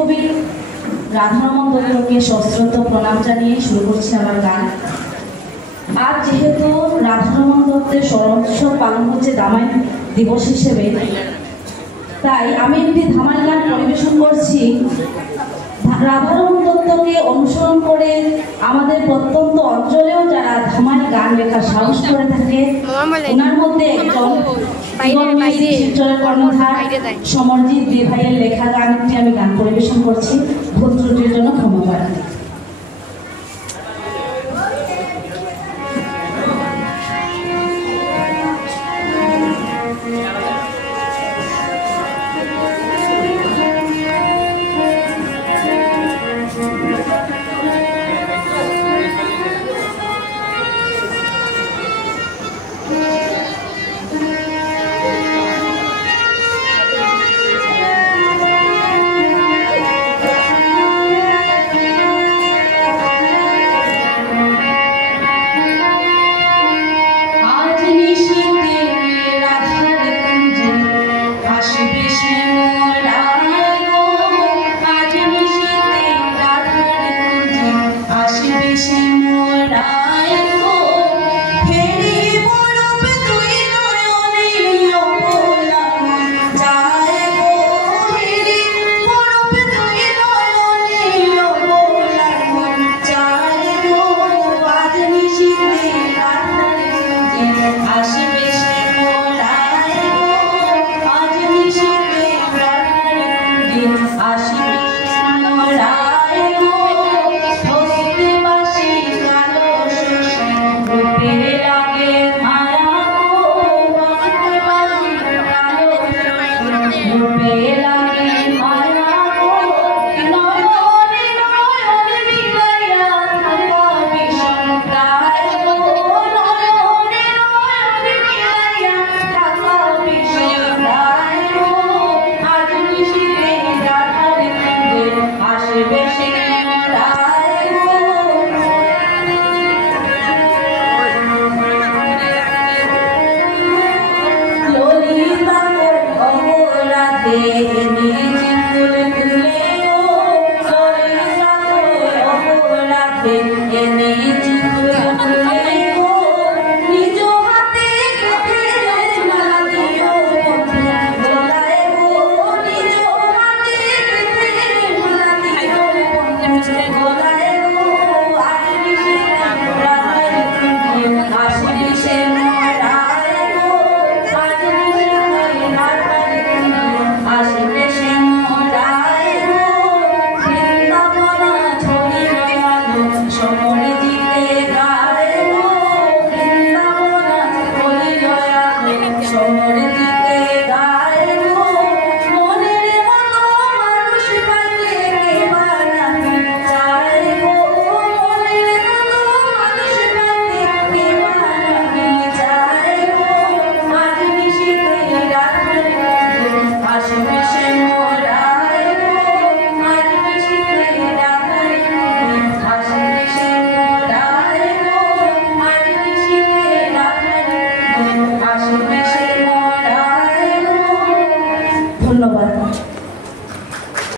কবি রাধারমণ দত্তকে সশ্রদ্ধ প্রণাম জানিয়ে শুরু করছি আমার গান। আজ যেহেতু রাধারমণ দত্তের স্মরণোৎসব পালন হচ্ছে দামাই দিবস হিসেবে, তাই আমি একটি ধামাই গান পরিবেশন করছি। রাধারমণ দত্তকে অনুসরণ করে আমাদের প্রত্যন্ত অঞ্চলেও যারা ধামাই গান লেখার সাহস করে থাকে, ওনার মধ্যে একজন শিলচরের কর্ণধার সমরজিৎ দে ভাইয়ের লেখা গান একটি আমি গান পরিবেশন করছি, ভদ্র